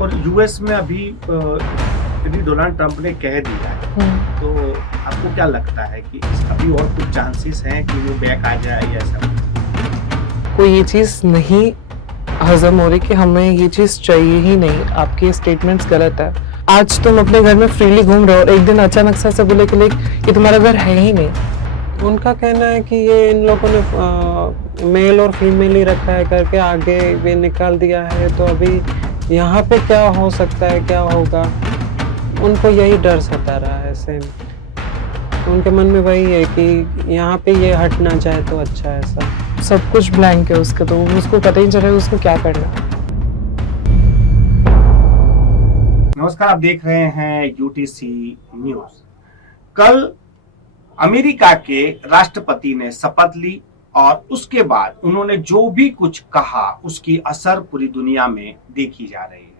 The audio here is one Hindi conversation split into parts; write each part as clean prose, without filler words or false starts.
और यूएस में अभी यदि डोनाल्ड ट्रंप ने कह दिया है तो आपको क्या लगता है कि अभी और कुछ चांसेस हैं कि वो बैक आ जाए या ऐसा? कोई ये चीज़ नहीं हजम हो रही कि हमें ये चीज़ चाहिए ही नहीं, आपके स्टेटमेंट्स गलत है। आज तुम अपने घर में फ्रीली घूम रहे हो और एक दिन अचानक से ऐसे बोले कि ये तुम्हारा घर है ही नहीं। उनका कहना है कि ये इन लोगों ने मेल और फीमेल ही रखा है करके आगे भी निकाल दिया है, तो अभी यहाँ पे क्या हो सकता है, क्या होगा, उनको यही डर सता रहा है। सेम उनके मन में वही है कि यहाँ पे ये हट ना जाए तो अच्छा है। ऐसा सब कुछ ब्लैंक है उसके, तो उसको पता ही नहीं चल रहा है उसको क्या करना है। नमस्कार, आप देख रहे हैं यूटीसी न्यूज। कल अमेरिका के राष्ट्रपति ने शपथ ली और उसके बाद उन्होंने जो भी कुछ कहा उसकी असर पूरी दुनिया में देखी जा रही है।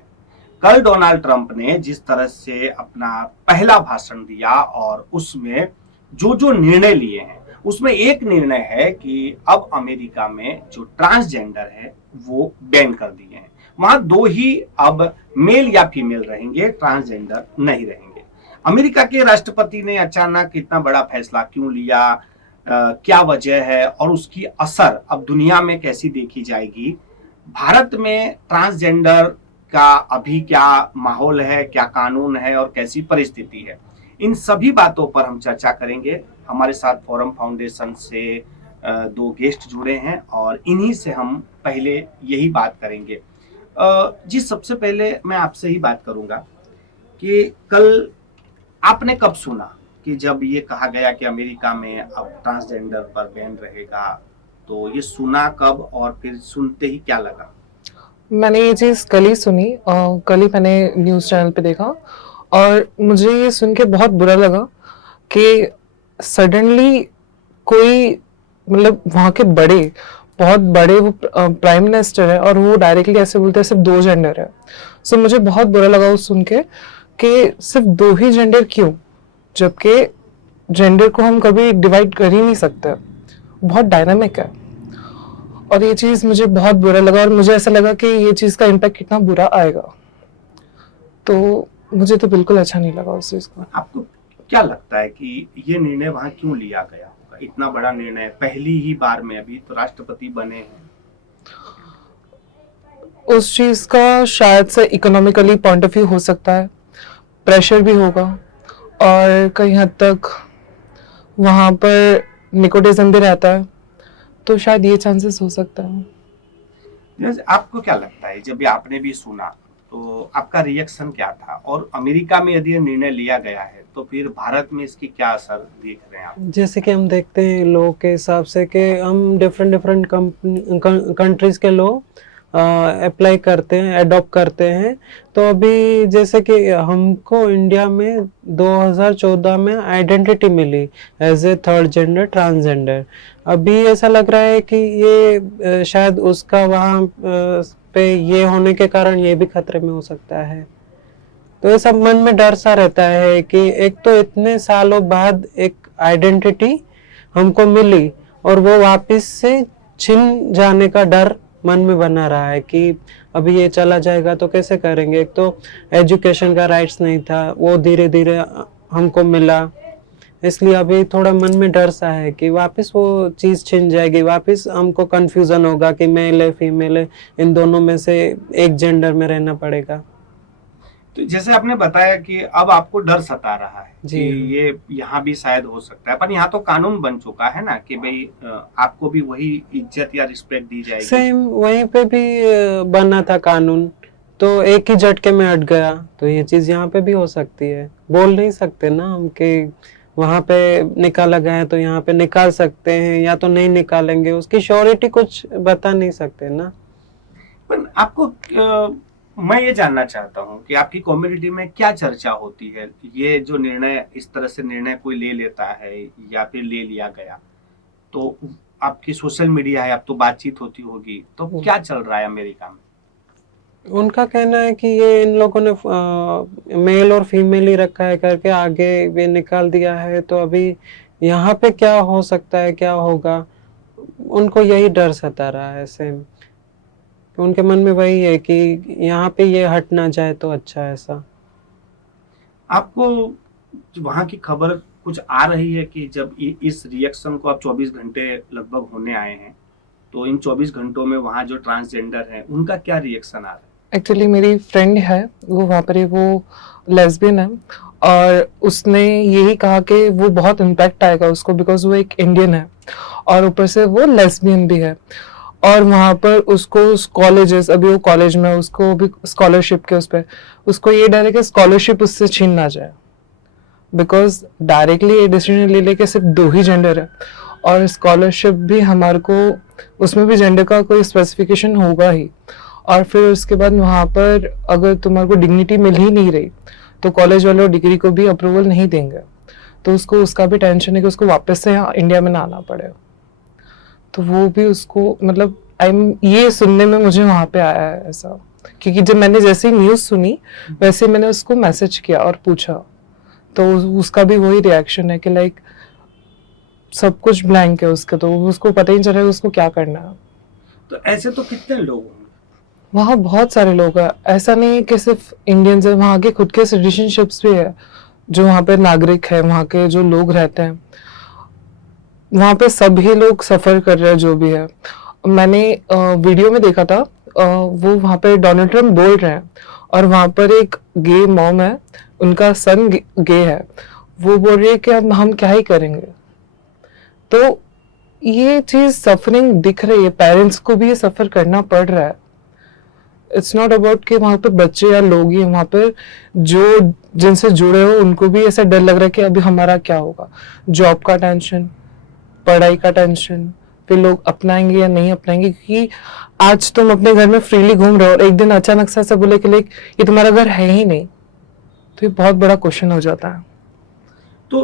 कल डोनाल्ड ट्रंप ने जिस तरह से अपना पहला भाषण दिया और उसमें जो जो निर्णय लिए हैं, उसमें एक निर्णय है कि अब अमेरिका में जो ट्रांसजेंडर है वो बैन कर दिए हैं। वहां दो ही अब मेल या फीमेल रहेंगे, ट्रांसजेंडर नहीं रहेंगे। अमेरिका के राष्ट्रपति ने अचानक इतना बड़ा फैसला क्यों लिया, क्या वजह है और उसकी असर अब दुनिया में कैसी देखी जाएगी? भारत में ट्रांसजेंडर का अभी क्या माहौल है, क्या कानून है और कैसी परिस्थिति है, इन सभी बातों पर हम चर्चा करेंगे। हमारे साथ फोरम फाउंडेशन से दो गेस्ट जुड़े हैं और इन्हीं से हम पहले यही बात करेंगे। जी, सबसे पहले मैं आपसे ही बात करूंगा कि कल आपने कब सुना कि जब ये कहा गया कि अमेरिका में अब ट्रांसजेंडर पर बैन रहेगा, तो ये सुना कब और फिर सुनते ही क्या लगा? मैंने ये चीज़ कल ही सुनी, कल ही मैंने न्यूज़ चैनल पे देखा और मुझे ये सुन के बहुत बुरा लगा कि सडनली कोई, मतलब वहाँ के बहुत बड़े वो प्राइम मिनिस्टर है और वो डायरेक्टली ऐसे बोलते हैं सिर्फ 2 जेंडर है। सो मुझे बहुत बुरा लगा वो सुन के कि सिर्फ 2 ही जेंडर क्यों, जबकि जेंडर को हम कभी डिवाइड कर ही नहीं सकते, बहुत डायनामिक है। और ये चीज़ मुझे बहुत बुरा लगा और मुझे ऐसा लगा कि ये चीज़ का इम्पैक्ट कितना बुरा आएगा, तो मुझे तो बिल्कुल अच्छा नहीं लगा उस चीज़ का। आपको क्या लगता है कि ये निर्णय वहां क्यों लिया गया होगा? इतना बड़ा निर्णय पहली ही बार में, अभी तो राष्ट्रपति बने हैं। उस चीज़ का शायद से इकोनॉमिकली पॉइंट ऑफ व्यू हो सकता है, प्रेशर भी होगा और कई हद तक वहाँ पर निकोटिज्म भी रहता है, तो शायद ये चांसेस हो सकता है। जैसे आपको क्या लगता है, जब आपने भी सुना तो आपका रिएक्शन क्या था? और अमेरिका में यदि ये निर्णय लिया गया है तो फिर भारत में इसकी क्या असर देख रहे हैं आप? जैसे कि हम देखते हैं लोगों के हिसाब से कि हम डिफरेंट कंट्रीज के लोग अप्लाई करते हैं, अडॉप्ट करते हैं। तो अभी जैसे कि हमको इंडिया में 2014 में आइडेंटिटी मिली as a third gender, transgender. अभी ऐसा लग रहा है कि ये शायद उसका वहाँ पे ये होने के कारण ये भी खतरे में हो सकता है। तो ये सब मन में डर सा रहता है कि एक तो इतने सालों बाद एक आइडेंटिटी हमको मिली और वो वापस से छिन जाने का डर मन में बना रहा है कि अभी ये चला जाएगा तो कैसे करेंगे। एक तो एजुकेशन का राइट्स नहीं था, वो धीरे धीरे हमको मिला, इसलिए अभी थोड़ा मन में डर सा है कि वापस वो चीज़ छिन जाएगी, वापस हमको कंफ्यूजन होगा कि मेल है फीमेल है, इन दोनों में से एक जेंडर में रहना पड़ेगा। तो जैसे आपने बताया कि अब आपको डर सता रहा है जी कि ये यहाँ भी शायद हो सकता है, पर यहाँ तो कानून बन चुका है ना कि भाई आपको भी वही इज्जत या रिस्पेक्ट दी जाएगी। सेम वहीं पे भी बना था कानून, तो एक ही झटके में हट गया, तो ये चीज यहाँ पे भी हो सकती है। बोल नहीं सकते ना हम कि वहां पे निकाला गया है तो यहाँ पे निकाल सकते हैं या तो नहीं निकालेंगे, उसकी श्योरिटी कुछ बता नहीं सकते ना। पर आपको मैं ये जानना चाहता हूँ कि आपकी कम्युनिटी में क्या चर्चा होती है? ये जो निर्णय, इस तरह से निर्णय कोई ले लेता है या फिर ले लिया गया, तो आपकी सोशल मीडिया है, अब तो बातचीत होती होगी, तो क्या चल रहा है अमेरिका में? उनका कहना है कि ये इन लोगों ने मेल और फीमेल ही रखा है करके आगे ये निकाल दिया है, तो अभी यहाँ पे क्या हो सकता है, क्या होगा, उनको यही डर सता रहा है। सेम कि उनके मन में वही है कि यहाँ पे ये हट ना जाए तो अच्छा है ऐसा। आपको वहां की खबर कुछ आ रही है कि जब इस रिएक्शन को आप 24 घंटे लगभग होने आए हैं, तो इन 24 घंटों में वहां जो ट्रांसजेंडर हैं उनका क्या रिएक्शन आ रहा है? एक्चुअली मेरी फ्रेंड है, वो वहाँ पर है, वो लेस्बियन है, और उसने यही कहा कि वो बहुत इम्पैक्ट आएगा उसको, बिकॉज वो एक इंडियन है और ऊपर से वो लेस्बियन भी है। और वहाँ पर उसको कॉलेजेस, अभी वो कॉलेज में है, उसको भी स्कॉलरशिप के उस पर उसको ये डर है कि स्कॉलरशिप उससे छीन ना जाए, बिकॉज डायरेक्टली ये डिसीजन ले लेके सिर्फ 2 ही जेंडर है, और स्कॉलरशिप भी हमारे को उसमें भी जेंडर का कोई स्पेसिफिकेशन होगा ही। और फिर उसके बाद वहाँ पर अगर तुम्हारे को डिग्निटी मिल ही नहीं रही तो कॉलेज वाले डिग्री को भी अप्रूवल नहीं देंगे, तो उसको उसका भी टेंशन है कि उसको वापस से यहाँ इंडिया में ना आना पड़े। तो वो भी उसको मतलब ये सुनने में मुझे वहाँ पे आया है ऐसा, क्योंकि जब मैंने जैसे ही न्यूज़ सुनी वैसे मैंने उसको मैसेज किया और पूछा, तो उसका भी वही रिएक्शन है कि लाइक सब कुछ ब्लैंक है उसका, तो उसको पता ही नहीं चल रहा है उसको क्या करना है। तो ऐसे तो कितने लोग होंगे? वहाँ बहुत सारे लोग हैं, ऐसा नहीं है कि सिर्फ इंडियंस है, वहाँ के खुद के सिटीजनशिप्स भी है, जो वहाँ पे नागरिक है, वहाँ के जो लोग रहते हैं, वहाँ पे सभी लोग सफ़र कर रहे हैं जो भी है। मैंने वीडियो में देखा था, वो वहाँ पे डोनाल्ड ट्रम्प बोल रहे हैं और वहाँ पर एक गे मॉम है, उनका सन गे है, वो बोल रही है कि अब हम क्या ही करेंगे। तो ये चीज़ सफरिंग दिख रही है, पेरेंट्स को भी ये सफ़र करना पड़ रहा है। इट्स नॉट अबाउट कि वहाँ पे बच्चे या लोग ही, वहाँ पर जो जिनसे जुड़े हो उनको भी ऐसा डर लग रहा है कि अभी हमारा क्या होगा। जॉब का टेंशन, पढ़ाई का टेंशन, फिर लोग अपनाएंगे या नहीं अपनाएंगे, क्योंकि आज तुम अपने घर में फ्रीली घूम रहे हो और एक दिन अचानक से ऐसा बोले कि लाइक ये तुम्हारा घर है ही नहीं, तो ये बहुत बड़ा क्वेश्चन हो जाता है। तो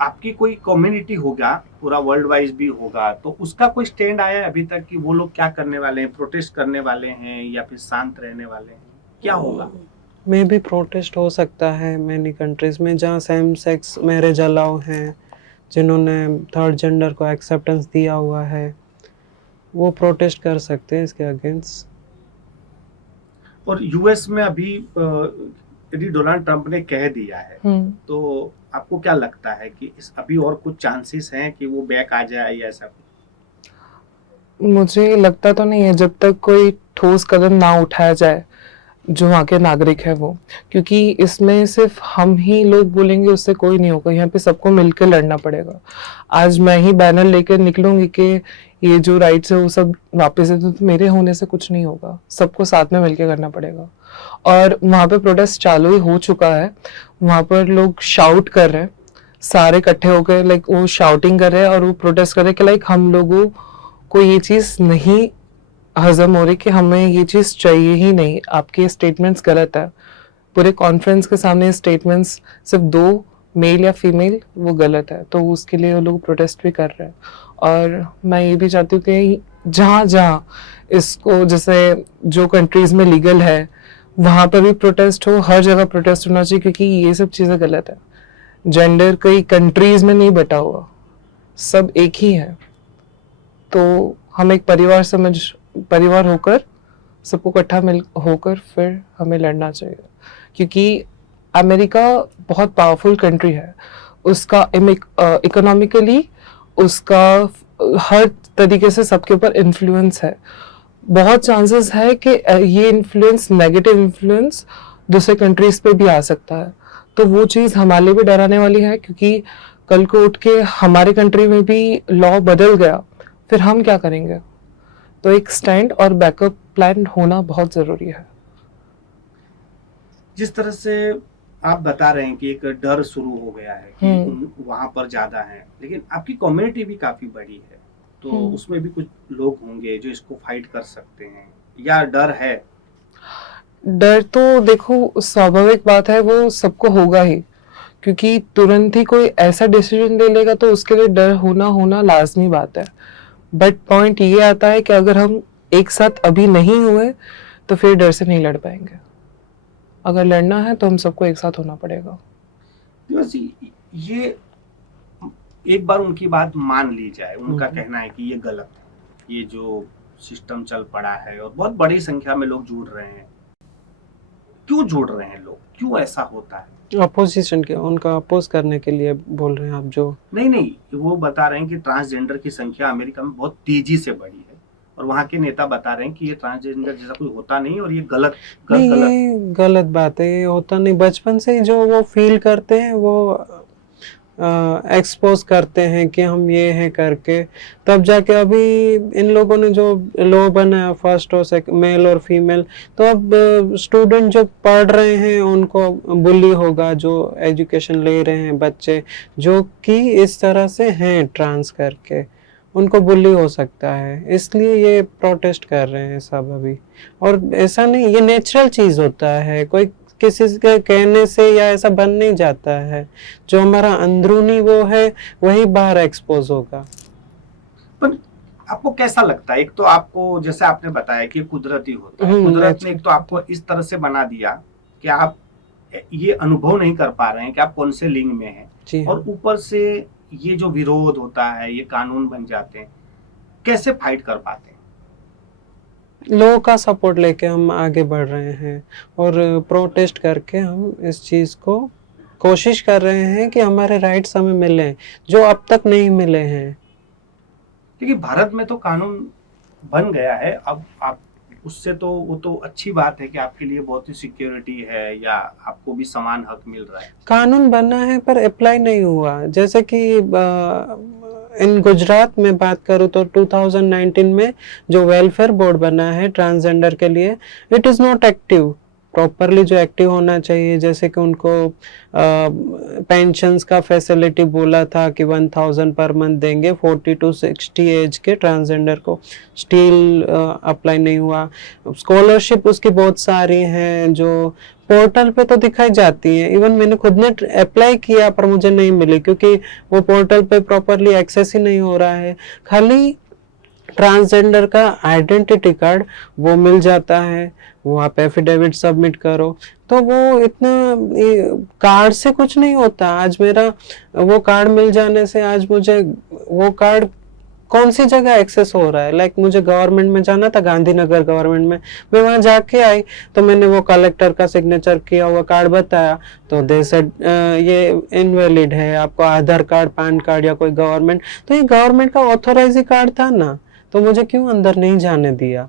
आपकी कोई कम्युनिटी होगा, पूरा वर्ल्ड वाइज भी होगा, तो उसका कोई स्टैंड आया है अभी तक कि वो लोग क्या करने वाले हैं? प्रोटेस्ट करने वाले हैं या फिर शांत रहने वाले हैं? क्या होगा? में भी प्रोटेस्ट हो सकता है मैनी कंट्रीज में जहाँ सेम सेक्स मैरिज अलाउ हैं, जिन्होंने थर्ड जेंडर को एक्सेप्टेंस दिया हुआ है, वो प्रोटेस्ट कर सकते हैं इसके अगेंस्ट। और यूएस में अभी यदि डोनाल्ड ट्रंप ने कह दिया है, तो आपको क्या लगता है कि अभी और कुछ चांसेस हैं कि वो बैक आ जाए या ऐसा कुछ? मुझे लगता तो नहीं है, जब तक कोई ठोस कदम ना उठाया जाए जो वहाँ के नागरिक है वो, क्योंकि इसमें सिर्फ हम ही लोग बोलेंगे उससे कोई नहीं होगा, यहाँ पे सबको मिलकर लड़ना पड़ेगा। आज मैं ही बैनर लेकर निकलूंगी कि ये जो राइट्स है वो सब वापस है, तो मेरे होने से कुछ नहीं होगा, सबको साथ में मिलकर करना पड़ेगा। और वहाँ पे प्रोटेस्ट चालू ही हो चुका है, वहाँ पर लोग शाउट कर रहे हैं, सारे इकट्ठे होकर लाइक वो शाउटिंग कर रहे हैं और वो प्रोटेस्ट कर रहे हैं कि लाइक हम लोगों को ये चीज़ नहीं हजम हो रही कि हमें ये चीज़ चाहिए ही नहीं, आपके स्टेटमेंट्स गलत है। पूरे कॉन्फ्रेंस के सामने स्टेटमेंट्स सिर्फ 2 मेल या फीमेल वो गलत है, तो उसके लिए वो लोग प्रोटेस्ट भी कर रहे हैं। और मैं ये भी चाहती हूँ कि जहाँ जहाँ इसको, जैसे जो कंट्रीज़ में लीगल है वहाँ पर भी प्रोटेस्ट हो, हर जगह प्रोटेस्ट होना चाहिए, क्योंकि ये सब चीज़ें गलत है। जेंडर कई कंट्रीज़ में नहीं बटा हुआ, सब एक ही है। तो हम एक परिवार होकर सबको इकट्ठा मिल होकर फिर हमें लड़ना चाहिए, क्योंकि अमेरिका बहुत पावरफुल कंट्री है, उसका इकोनॉमिकली उसका हर तरीके से सबके ऊपर इन्फ्लुएंस है। बहुत चांसेस है कि ये इन्फ्लुएंस, नेगेटिव इन्फ्लुएंस दूसरे कंट्रीज पे भी आ सकता है, तो वो चीज़ हमारे लिए भी डराने वाली है, क्योंकि कल को उठ के हमारे कंट्री में भी लॉ बदल गया, फिर हम क्या करेंगे? तो एक स्टैंड और बैकअप प्लान होना बहुत ज़रूरी है। जिस तरह से आप बता रहे हैं कि एक डर शुरू हो गया है कि वहां पर ज्यादा है, लेकिन आपकी कम्युनिटी भी काफी बड़ी है, तो उसमें भी कुछ लोग होंगे जो इसको फाइट कर सकते हैं, या डर है? डर तो देखो स्वाभाविक बात है, वो सबको होगा ही, क्योंकि तुरंत ही कोई ऐसा डिसीजन ले लेगा तो उसके लिए डर होना लाजमी बात है। बट पॉइंट ये आता है कि अगर हम एक साथ अभी नहीं हुए तो फिर डर से नहीं लड़ पाएंगे। अगर लड़ना है तो हम सबको एक साथ होना पड़ेगा। ये एक बार उनकी बात मान ली जाए, उनका कहना है कि ये गलत है, ये जो सिस्टम चल पड़ा है और बहुत बड़ी संख्या में लोग जुड़ रहे हैं। क्यों जुड़ रहे हैं लोग, क्यों ऐसा होता है? अपोजिशन के, उनका अपोज करने के लिए बोल रहे हैं आप जो? नहीं, वो बता रहे हैं कि ट्रांसजेंडर की संख्या अमेरिका में बहुत तेजी से बढ़ी है और वहाँ के नेता बता रहे हैं कि ये ट्रांसजेंडर जैसा कोई होता नहीं और ये गलत नहीं, गलत ये गलत बात है, ये होता नहीं। बचपन से ही जो वो फील करते हैं वो एक्सपोज करते हैं कि हम ये हैं करके, तब जाके अभी इन लोगों ने जो लॉ बनाया फर्स्ट और सेकंड, मेल और फीमेल, तो अब स्टूडेंट जो पढ़ रहे हैं उनको बुली होगा, जो एजुकेशन ले रहे हैं बच्चे जो कि इस तरह से हैं ट्रांस करके, उनको बुली हो सकता है, इसलिए ये प्रोटेस्ट कर रहे हैं सब अभी। और ऐसा नहीं, ये नेचुरल चीज होता है, कोई किसी के कहने से या ऐसा बन नहीं जाता है। जो हमारा अंदरूनी वो है वही बाहर एक्सपोज होगा। पर आपको कैसा लगता है? एक तो आपको जैसे आपने बताया कि कुदरती होता है, कुदरत ने एक तो आपको इस तरह से बना दिया कि आप ये अनुभव नहीं कर पा रहे हैं कि आप कौन से लिंग में हैं, जी और ऊपर से ये जो विरोध होता है, ये कानून बन जाते हैं, कैसे फाइट कर पाते हैं? लोगों का सपोर्ट लेके हम आगे बढ़ रहे हैं और प्रोटेस्ट करके हम इस चीज को कोशिश कर रहे हैं कि हमारे राइट्स हमें मिले जो अब तक नहीं मिले हैं। क्योंकि भारत में तो कानून बन गया है, अब आप उससे तो वो तो अच्छी बात है कि आपके लिए बहुत ही सिक्योरिटी है या आपको भी समान हक मिल रहा है। कानून बना है पर अप्लाई नहीं हुआ। जैसे कि इन गुजरात में बात करूँ तो 2019 में जो वेलफेयर बोर्ड बना है ट्रांसजेंडर के लिए, it is not active properly, जो एक्टिव होना चाहिए। जैसे कि उनको पेंशन्स का फैसिलिटी बोला था कि 1000 पर मंथ देंगे 40 to 60 एज के ट्रांसजेंडर को, स्टिल अप्लाई नहीं हुआ। स्कॉलरशिप उसकी बहुत सारी हैं जो पोर्टल पे तो दिखाई जाती है, इवन मैंने खुद ने अप्लाई किया पर मुझे नहीं मिली क्योंकि वो पोर्टल पे प्रॉपरली एक्सेस ही नहीं हो रहा है। खाली ट्रांसजेंडर का आइडेंटिटी कार्ड वो मिल जाता है, वो आप एफिडेविट सबमिट करो, तो वो इतना कार्ड से कुछ नहीं होता। आज मेरा वो कार्ड मिल जाने से आज मुझे वो कार्ड कौन सी जगह एक्सेस हो रहा है, लाइक मुझे गवर्नमेंट में जाना था, गांधीनगर गवर्नमेंट में, मैं वहां जाके आई तो मैंने वो कलेक्टर का सिग्नेचर किया हुआ कार्ड बताया तो दे सेड ये इनवैलिड है, आपको आधार कार्ड, पैन कार्ड या कोई गवर्नमेंट, तो ये गवर्नमेंट का ऑथोराइज कार्ड था ना, तो मुझे क्यों अंदर नहीं जाने दिया।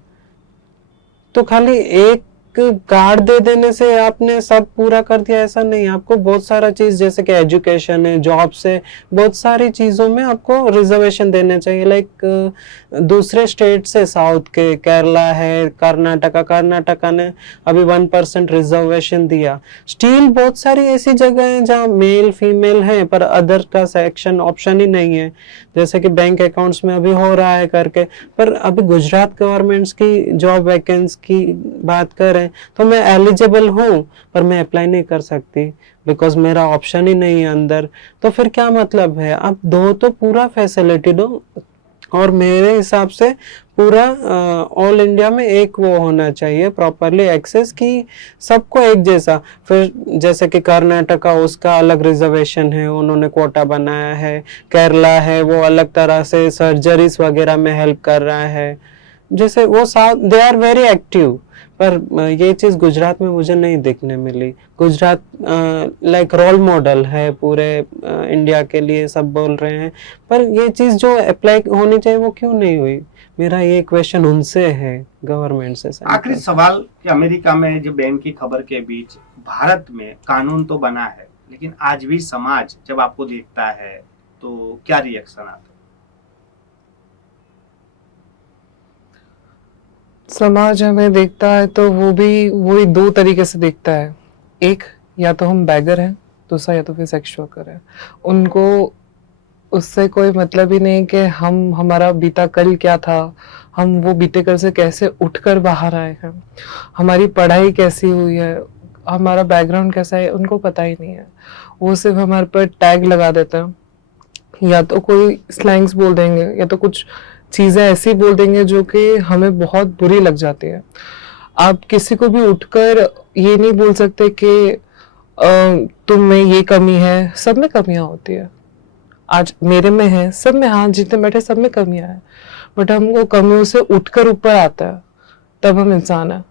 तो खाली एक कार्ड दे देने से आपने सब पूरा कर दिया ऐसा नहीं, आपको बहुत सारा चीज जैसे कि एजुकेशन है, जॉब से, बहुत सारी चीजों में आपको रिजर्वेशन देने चाहिए। लाइक दूसरे स्टेट से, साउथ के केरला है, कर्नाटका ने अभी 1% रिजर्वेशन दिया। स्टिल बहुत सारी ऐसी जगह है जहाँ मेल फीमेल है पर अदर का सेक्शन ऑप्शन ही नहीं है, जैसे कि बैंक अकाउंट्स में अभी हो रहा है करके। पर अभी गुजरात गवर्नमेंट्स की जॉब वैकेंसी की बात करें तो मैं एलिजिबल हूं पर मैं अप्लाई नहीं कर सकती बिकॉज मेरा ऑप्शन ही नहीं है अंदर। तो फिर क्या मतलब है, आप दो तो पूरा फैसिलिटी दो, और मेरे हिसाब से पूरा ऑल इंडिया में एक वो होना चाहिए प्रॉपरली एक्सेस की सबको एक जैसा। फिर जैसे कि कर्नाटका, उसका अलग रिजर्वेशन है, उन्होंने कोटा बनाया है। केरला है वो अलग तरह से सर्जरीज वगैरह में हेल्प कर रहा है, जैसे वो south, they are very active. पर ये चीज गुजरात में मुझे नहीं देखने मिली। गुजरात लाइक रोल मॉडल है पूरे इंडिया के लिए, सब बोल रहे हैं, पर ये चीज जो अप्लाई होनी चाहिए वो क्यों नहीं हुई, मेरा ये क्वेश्चन उनसे है, गवर्नमेंट से। आखिरी सवाल कि अमेरिका में जो बैन की खबर के बीच भारत में कानून तो बना है, लेकिन आज भी समाज जब आपको देखता है तो क्या रिएक्शन आता है? समाज हमें देखता है तो वो भी वही दो तरीके से देखता है। एक, या तो हम बैगर हैं, दूसरा या तो फिर सेक्स वर्कर है। उनको उससे कोई मतलब ही नहीं कि हम, हमारा बीता कल क्या था, हम वो बीते कल से कैसे उठकर बाहर आए हैं, हमारी पढ़ाई कैसी हुई है, हमारा बैकग्राउंड कैसा है, उनको पता ही नहीं है। वो सिर्फ हमारे पर टैग लगा देते हैं, या तो कोई स्लैंग्स बोल देंगे या तो कुछ चीजें ऐसी बोल देंगे जो कि हमें बहुत बुरी लग जाती है। आप किसी को भी उठकर ये नहीं बोल सकते कि तुम में ये कमी है, सब में कमियां होती है। आज मेरे में है, सब में, हाँ जितने बैठे सब में कमियां हैं, बट हमको कमियों से उठकर ऊपर आता है, तब हम इंसान है।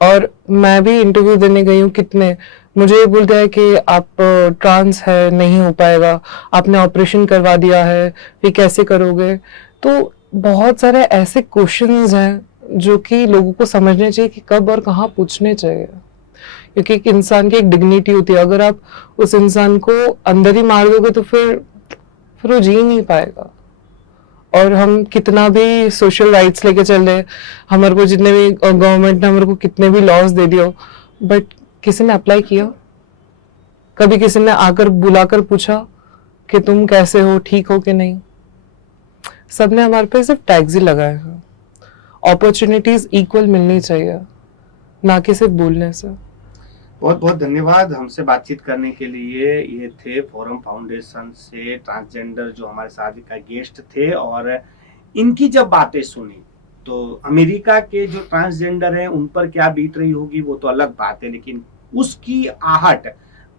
और मैं भी इंटरव्यू देने गई हूँ, कितने मुझे ये बोलते हैं कि आप ट्रांस है, नहीं हो पाएगा, आपने ऑपरेशन करवा दिया है, फिर कैसे करोगे। तो बहुत सारे ऐसे क्वेश्चंस हैं जो कि लोगों को समझने चाहिए कि कब और कहाँ पूछने चाहिए, क्योंकि एक इंसान की एक डिग्निटी होती है। अगर आप उस इंसान को अंदर ही मार दोगे तो फिर वो जी नहीं पाएगा। और हम कितना भी सोशल राइट्स लेके चल रहे, हमारे को जितने भी गवर्नमेंट ने हमारे को कितने भी लॉज दे दिए, बट किसी ने अप्लाई किया? कभी किसी ने आकर बुलाकर पूछा कि तुम कैसे हो, ठीक हो कि नहीं? सबने हमारे पे सिर्फ टैग्स ही लगाए हैं। अपॉर्चुनिटीज इक्वल मिलनी चाहिए, ना कि सिर्फ बोलने से। बहुत बहुत धन्यवाद हमसे बातचीत करने के लिए। ये थे फोरम फाउंडेशन से ट्रांसजेंडर जो हमारे साथ का गेस्ट थे, और इनकी जब बातें सुनी तो अमेरिका के जो ट्रांसजेंडर हैं उन पर क्या बीत रही होगी वो तो अलग बात है, लेकिन उसकी आहट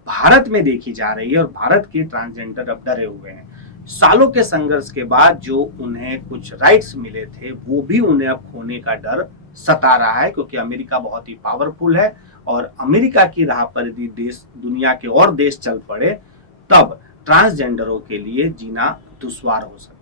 भारत में देखी जा रही है। और भारत के ट्रांसजेंडर अब डरे हुए हैं। सालों के संघर्ष के बाद जो उन्हें कुछ राइट्स मिले थे वो भी उन्हें अब खोने का डर सता रहा है, क्योंकि अमेरिका बहुत ही पावरफुल है। और अमेरिका की राह पर यदि देश, दुनिया के और देश चल पड़े, तब ट्रांसजेंडरों के लिए जीना दुश्वार हो सकता है।